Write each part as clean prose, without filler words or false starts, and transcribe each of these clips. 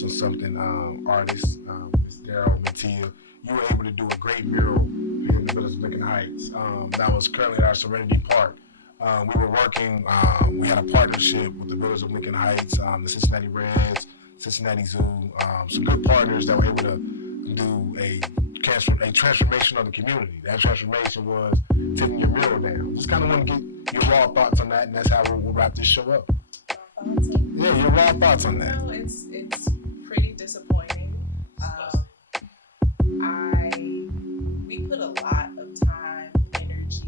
thoughts on something, artists, Ms. Daryl, Mattia. You were able to do a great mural here in the Village of Lincoln Heights. That was currently at our Serenity Park. We were working, we had a partnership with the Village of Lincoln Heights, the Cincinnati Reds, Cincinnati Zoo, some good partners that were able to do a transformation of the community. That transformation was taking your mural down. Just kind of want to get your raw thoughts on that, and that's how we'll wrap this show up. Yeah, your raw thoughts on that. No, it's pretty disappointing. We put a lot of time, energy,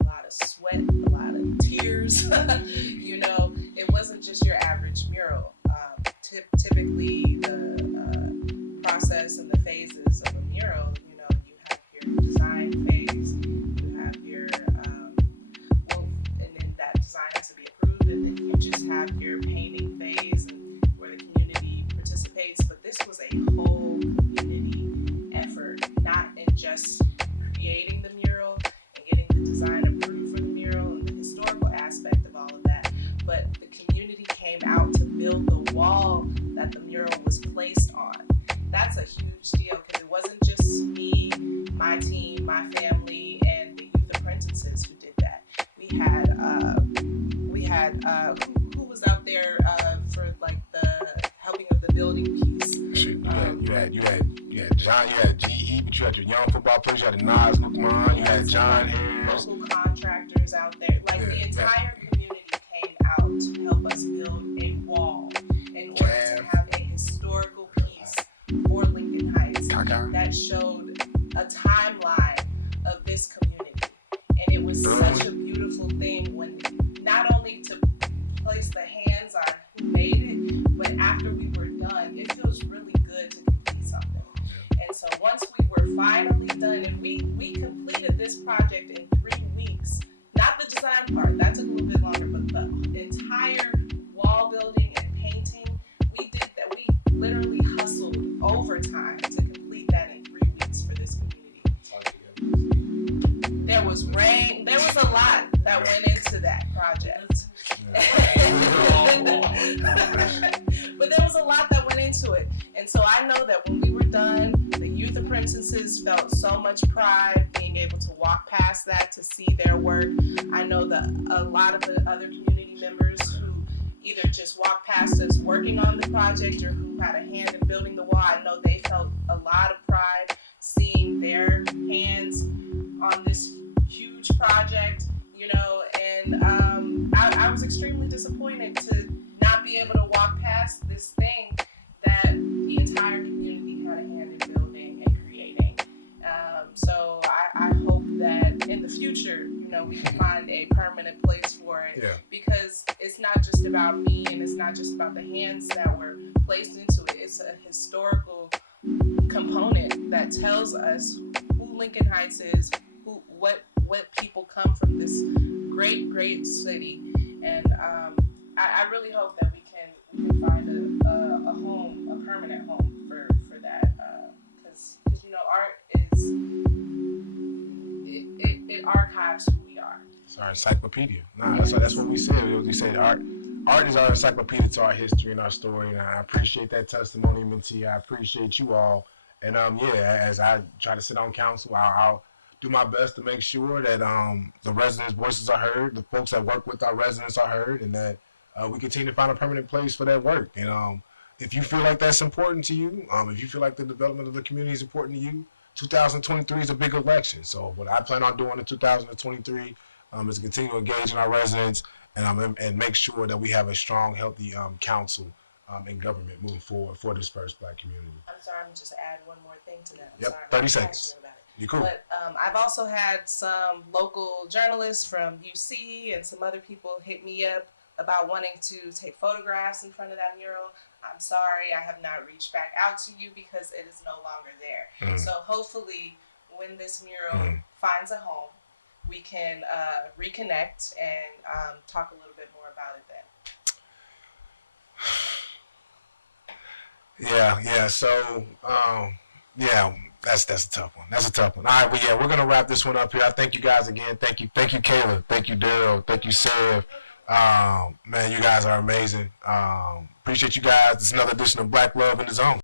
a lot of sweat, a lot of tears. It wasn't just your average mural. Typically, the process and the phases of a mural, you have your design phase, you have your and then that design has to be approved, and then you just have your painting phase and where the community participates. But this was a whole community effort, not in just creating the mural and getting the design approved for the mural and the historical aspect of all of that, but the community came out to build the wall that the mural was placed on. That's a huge deal because it wasn't just me, my team, my family, and the youth apprentices who did that. We had who was out there for like the helping of the building piece. You had John, you had GE, but you had your young football players, you had the Nas Lukman, you had John Harris. Local contractors out there. The entire community came out to help us build a wall in order to have a historical piece for Lincoln Heights that showed a timeline of this community. And it was such a beautiful thing when not only to place the hands on who made it, but after we were done, it feels really good to complete something. And so once we were finally done, and we completed this project in 3 weeks, not the design part, that took a little bit longer, but the entire wall building and painting, we did that. We literally hustled overtime to complete that in 3 weeks for this community. There was rain, there was a lot that went into that project. But there was a lot that went into it. And so I know that when we were done, the youth apprentices felt so much pride being able to walk past that to see their work. I know that a lot of the other community members who either just walked past us working on the project or who had a hand in building the wall, I know they felt a lot of pride seeing their hands on this huge project, and I was extremely disappointed to not be able to walk past this thing that the entire community had a hand in building and creating. So I hope that in the future, we can find a permanent place for it, because it's not just about me and it's not just about the hands that were placed into it. It's a historical component that tells us who Lincoln Heights is, what people come from this great city, and I really hope that we can find a home, a permanent home for that, because art is it archives who we are. It's our encyclopedia. That's what we said. We said art is our encyclopedia to our history and our story, and I appreciate that testimony, Mentee. I appreciate you all, and as I try to sit on council, I'll do my best to make sure that the residents' voices are heard, the folks that work with our residents are heard, and that we continue to find a permanent place for that work. And if you feel like that's important to you, if you feel like the development of the community is important to you, 2023 is a big election. So what I plan on doing in 2023 is to continue to engage in our residents and make sure that we have a strong, healthy council and government moving forward for this first Black community. I'm sorry, I'm just add one more thing to that. Yep, 30 seconds. You cool. But I've also had some local journalists from UC and some other people hit me up about wanting to take photographs in front of that mural. I'm sorry, I have not reached back out to you because it is no longer there. So hopefully when this mural finds a home, we can reconnect and talk a little bit more about it then. Yeah. So, that's a tough one. That's a tough one. All right, we're gonna wrap this one up here. I thank you guys again. Thank you, Kayla. Thank you, Daryl. Thank you, Sev. Man, you guys are amazing. Appreciate you guys. It's another edition of Black Love in the Zone.